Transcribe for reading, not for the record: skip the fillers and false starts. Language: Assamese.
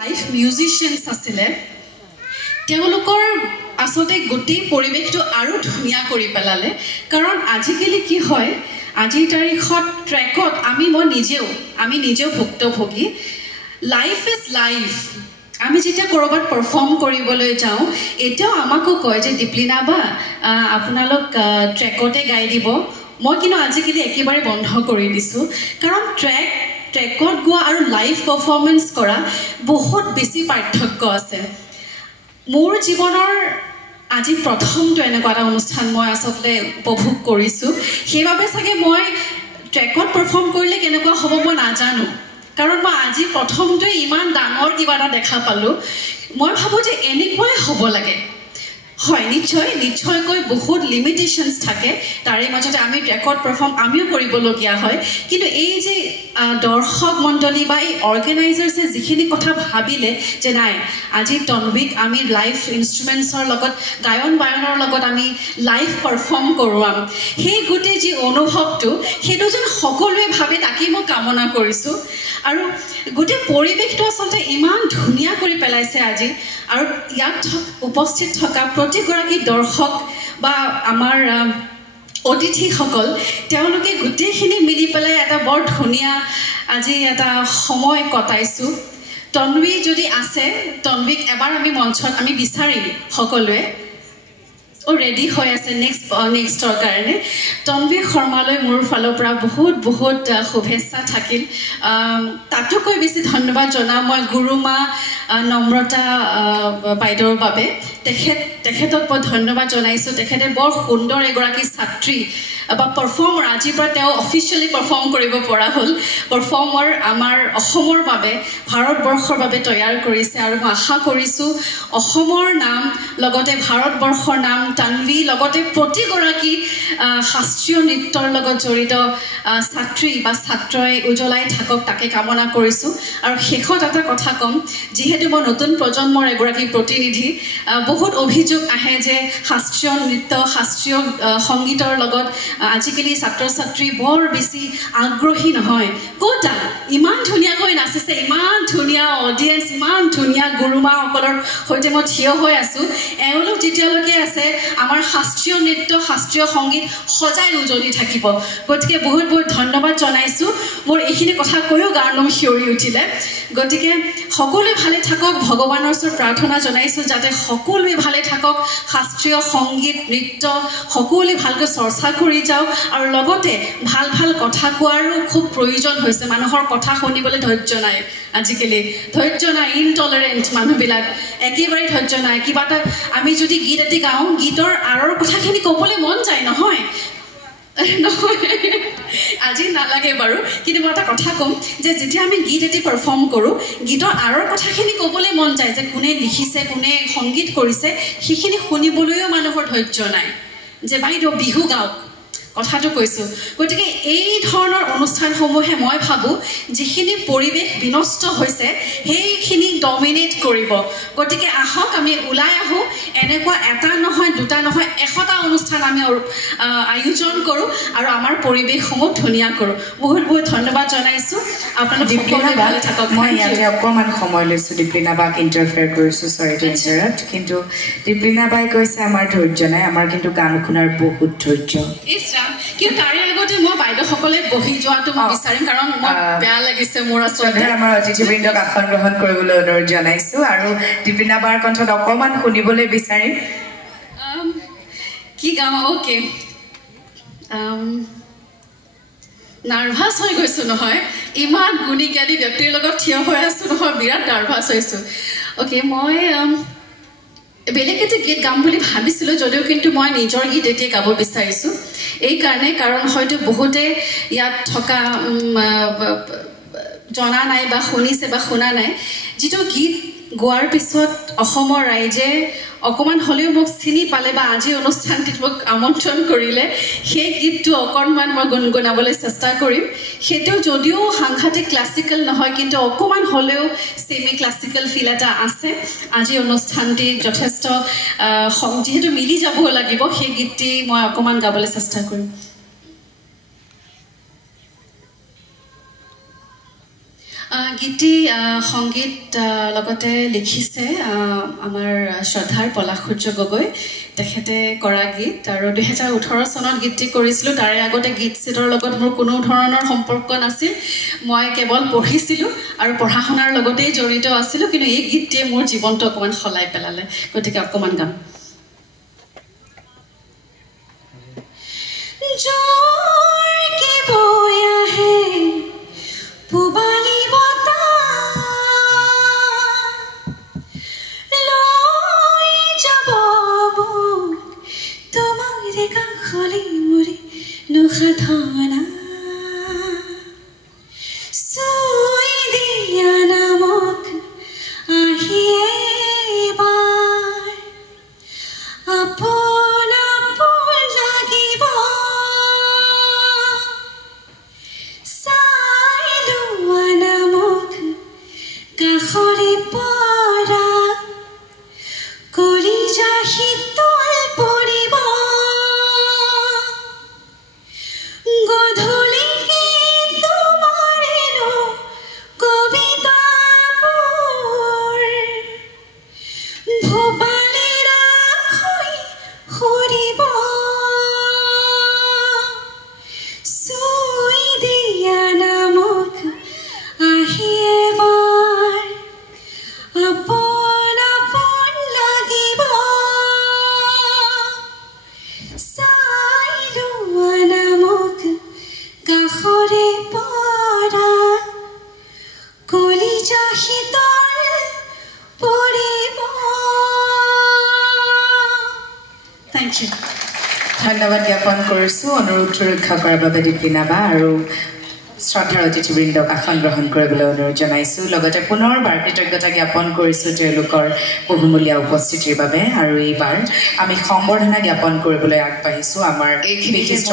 লাইভ মিউজিচিয়ানছ আছিলে তেওঁলোকৰ আসলে গোটেই পৰিৱেশটো আৰু ধুনীয়া কৰি পেলালে কাৰণ আজিকালি কি হয় আজিৰ তাৰিখত ট্ৰেকত আমি নিজেও ভুক্তভোগী লাইফ ইজ লাইফ আমি যেতিয়া কৰবাত পাৰফৰ্ম কৰিবলৈ যাওঁ এতিয়াও আমাকো কয় যে দীপলিনা বা আপোনালোক ট্ৰেকতে গাই দিব মই কিন্তু আজিকালি একেবাৰে বন্ধ কৰি দিছোঁ কাৰণ ট্ৰেকত গোৱা আৰু লাইভ পাৰফৰ্মেন্স কৰা বহুত বেছি পাৰ্থক্য আছে মোৰ জীৱনৰ আজি প্ৰথমটো এনেকুৱা এটা অনুষ্ঠান মই আসলে উপভোগ কৰিছোঁ সেইবাবে চাগে মই ট্ৰেকত পাৰফৰ্ম কৰিলে কেনেকুৱা হ'ব মই নাজানো কাৰণ মই আজি প্ৰথমটোৱে ইমান ডাঙৰ কিবা এটা দেখা পালোঁ মই ভাবোঁ যে এনেকুৱাই হ'ব লাগে হয় নিশ্চয়কৈ বহুত লিমিটেশনছ থাকে তাৰে মাজতে আমি ট্ৰেকত পাৰফৰ্ম আমিও কৰিবলগীয়া হয় কিন্তু এই যে দৰ্শক মণ্ডলী বা এই অৰ্গেনাইজাৰ্ছে যিখিনি কথা ভাবিলে যে নাই আজি তনবিক আমি লাইভ ইনষ্ট্ৰুমেণ্টছৰ লগত গায়ন বায়নৰ লগত আমি লাইভ পাৰফৰ্ম কৰোৱাম সেই গোটেই যি অনুভৱটো সেইটো যেন সকলোৱে ভাবে তাকেই মই কামনা কৰিছোঁ আৰু গোটেই পৰিৱেশটো আচলতে ইমান ধুনীয়া কৰি পেলাইছে আজি আৰু ইয়াত উপস্থিত থকা প্ৰতিগৰাকী দৰ্শক বা আমাৰ অতিথিসকল তেওঁলোকে গোটেইখিনি মিলি পেলাই এটা বৰ ধুনীয়া আজি এটা সময় কটাইছোঁ তনবি যদি আছে তনবিক এবাৰ আমি মঞ্চত আমি বিচাৰিম সকলোৱে ৰেডি হৈ আছে নেক্সটৰ কাৰণে তনবি শৰ্মালৈ মোৰ ফালৰ পৰা বহুত শুভেচ্ছা থাকিল তাতোকৈ বেছি ধন্যবাদ জনাম মই গুৰুমা নম্ৰতা বাইদেউৰ বাবে তেখেতক মই ধন্যবাদ জনাইছোঁ তেখেতে বৰ সুন্দৰ এগৰাকী ছাত্ৰী বা পাৰফৰ্মাৰ আজিৰ পৰা তেওঁ অফিচিয়েলি পাৰফৰ্ম কৰিব পৰা হ'ল পাৰফৰ্মাৰ আমাৰ অসমৰ বাবে ভাৰতবৰ্ষৰ বাবে তৈয়াৰ কৰিছে আৰু মই আশা কৰিছোঁ অসমৰ নাম লগতে ভাৰতবৰ্ষৰ নাম তানভি লগতে প্ৰতিগৰাকী শাস্ত্ৰীয় নৃত্যৰ লগত জড়িত ছাত্ৰী বা ছাত্ৰই উজ্বলাই থাকক তাকে কামনা কৰিছোঁ আৰু শেষত এটা কথা ক'ম যিহেতু মই নতুন প্ৰজন্মৰ এগৰাকী প্ৰতিনিধি বহুত অভিযোগ আহে যে শাস্ত্ৰীয় নৃত্য শাস্ত্ৰীয় সংগীতৰ লগত আজিকালি ছাত্ৰ ছাত্ৰী বৰ বেছি আগ্ৰহী নহয় ক'তা ইমান ধুনীয়াকৈ নাচিছে ইমান ধুনীয়া অডিয়েঞ্চ ইমান ধুনীয়া গুৰুমাসকলৰ সৈতে মই থিয় হৈ আছোঁ এওঁলোক যেতিয়ালৈকে আছে আমাৰ শাস্ত্ৰীয় নৃত্য শাস্ত্ৰীয় সংগীত সজাই উজ্বলি থাকিব গতিকে বহুত ধন্যবাদ জনাইছোঁ মোৰ এইখিনি কথা কৈও গাৰ নোম শিয়ৰি উঠিলে গতিকে সকলোৱে ভালে থাকক ভগৱানৰ ওচৰত প্ৰাৰ্থনা জনাইছোঁ যাতে সকলোৱে ভালে থাকক শাস্ত্ৰীয় সংগীত নৃত্য সকলোৱে ভালকৈ চৰ্চা কৰি যাওক আৰু লগতে ভাল কথা কোৱাৰো খুব প্ৰয়োজন হৈছে মানুহৰ কথা শুনিবলৈ ধৈৰ্য নাই আজিকালি ধৈৰ্য নাই ইনটলাৰেণ্ট মানুহবিলাক একেবাৰে ধৈৰ্য নাই কিবা এটা আমি যদি গীত এটি গাওঁ গীতৰ আঁৰৰ কথাখিনি ক'বলৈ মন যায় নহয় আজি নালাগে বাৰু কিন্তু মই এটা কথা ক'ম যে যেতিয়া আমি গীত এটি পাৰফৰ্ম কৰোঁ গীতৰ আঁৰৰ কথাখিনি ক'বলৈ মন যায় যে কোনে লিখিছে কোনে সংগীত কৰিছে সেইখিনি শুনিবলৈও মানুহৰ ধৈৰ্য নাই যে বাইদেউ বিহু গাওক কথাটো কৈছোঁ গতিকে এই ধৰণৰ অনুষ্ঠানসমূহে মই ভাবোঁ যিখিনি পৰিৱেশ বিনষ্ট হৈছে সেইখিনি ডমিনেট কৰিব গতিকে আহক আমি ওলাই আহোঁ এনেকুৱা এটা নহয় দুটা নহয় 100টা অনুষ্ঠান আমি আয়োজন কৰোঁ আৰু আমাৰ পৰিৱেশসমূহ ধুনীয়া কৰোঁ বহুত ধন্যবাদ জনাইছোঁ আপোনালোক দীপলিনা ভালে থাকক মই ইয়াতে অকণমান সময় লৈছোঁ দীপলিনা বাক ইণ্টাৰফেয়াৰ কৰিছোঁ চৰি টু ইণ্টাৰাপ্ট কিন্তু দীপলিনা বাই কৈছে আমাৰ ধৈৰ্য নাই আমাৰ কিন্তু গান শুনাৰ বহুত ধৈৰ্য কিন্তু তাৰে আগতে মই বাইদেউসকলে বহি যোৱাটো মই বিচাৰিম কাৰণ মই বেয়া লাগিছে মোৰ আচলতে আমাৰ অতিথিবৃন্দক আসন গ্ৰহণ কৰিবলৈ অনুৰোধ জনাইছোঁ আৰু দীপলিনা বাৰ কণ্ঠত অকণমান শুনিবলৈ বিচাৰিম কি গাম অ'কে নাৰ্ভাছ হৈ গৈছোঁ নহয় ইমান গুণী জ্ঞানী ব্যক্তিৰ লগত থিয় হৈ আছোঁ নহয় বিৰাট নাৰ্ভাছ হৈছোঁ অ'কে মই বেলেগ এটা গীত গাম বুলি ভাবিছিলোঁ যদিও কিন্তু মই নিজৰ গীত এতিয়া গাব বিচাৰিছোঁ এইকাৰণে কাৰণ হয়তো বহুতে ইয়াত থকা জনা নাই বা শুনিছে বা শুনা নাই যিটো গীত গোৱাৰ পিছত অসমৰ ৰাইজে অকণমান হ'লেও মোক চিনি পালে বা আজি অনুষ্ঠানটিত মোক আমন্ত্ৰণ কৰিলে সেই গীতটো অকণমান মই গুণগুণাবলৈ চেষ্টা কৰিম সেইটো যদিও সাংঘাতিক ক্লাছিকেল নহয় কিন্তু অকণমান হ'লেও ছেমি ক্লাছিকেল ফিল এটা আছে আজি অনুষ্ঠানটি যথেষ্ট যিহেতু মিলি যাব লাগিব সেই গীতটি মই অকণমান গাবলৈ চেষ্টা কৰিম গীতি সংগীত লগতে লিখিছে আমাৰ শ্ৰদ্ধাৰ পলাশসূৰ্য গগৈ তেখেতে কৰা গীত আৰু 2018 চনত গীতটি কৰিছিলোঁ তাৰে আগতে গীত চিতৰ লগত মোৰ কোনো ধৰণৰ সম্পৰ্ক নাছিল মই কেৱল পঢ়িছিলোঁ আৰু পঢ়া শুনাৰ লগতেই জড়িত আছিলোঁ কিন্তু এই গীতটিয়ে মোৰ জীৱনটো অকণমান সলাই পেলালে গতিকে অকণমান গাম পুবালি বতাহ লৈ যাব তোমাৰ কাষলৈ মুৰি নুসাধনা চুই দিয়া নামক আহিয়ে এবাৰ আপোন আপোন লাগিব কাষৰে পৰা কৰি যা শীতল পৰিব গধূলিকে তোমাৰেনো কবিতাবোৰ ভোপালী ৰাখৈ সৰিব চুই দিয়া নামক আহিয়ে আপোন আপোন লাগিব চাই লোৱা নামক কাষৰে পৰা কলিজা শীতল পৰিব থেংক ইউ ধন্যবাদ জ্ঞাপন কৰিছোঁ অনুৰোধ ৰক্ষা কৰাৰ বাবে দীপলিনা বা আৰু শ্ৰদ্ধাৰ অতিথিবৃন্দক আসন গ্ৰহণ কৰিবলৈ অনুৰোধ জনাইছোঁ লগতে পুনৰবাৰ কৃতজ্ঞতা জ্ঞাপন কৰিছোঁ তেওঁলোকৰ বহুমূলীয়া উপস্থিতিৰ বাবে আৰু এইবাৰ আমি সম্বৰ্ধনা জ্ঞাপন কৰিবলৈ আগবাঢ়িছোঁ আমাৰ এই বিশিষ্ট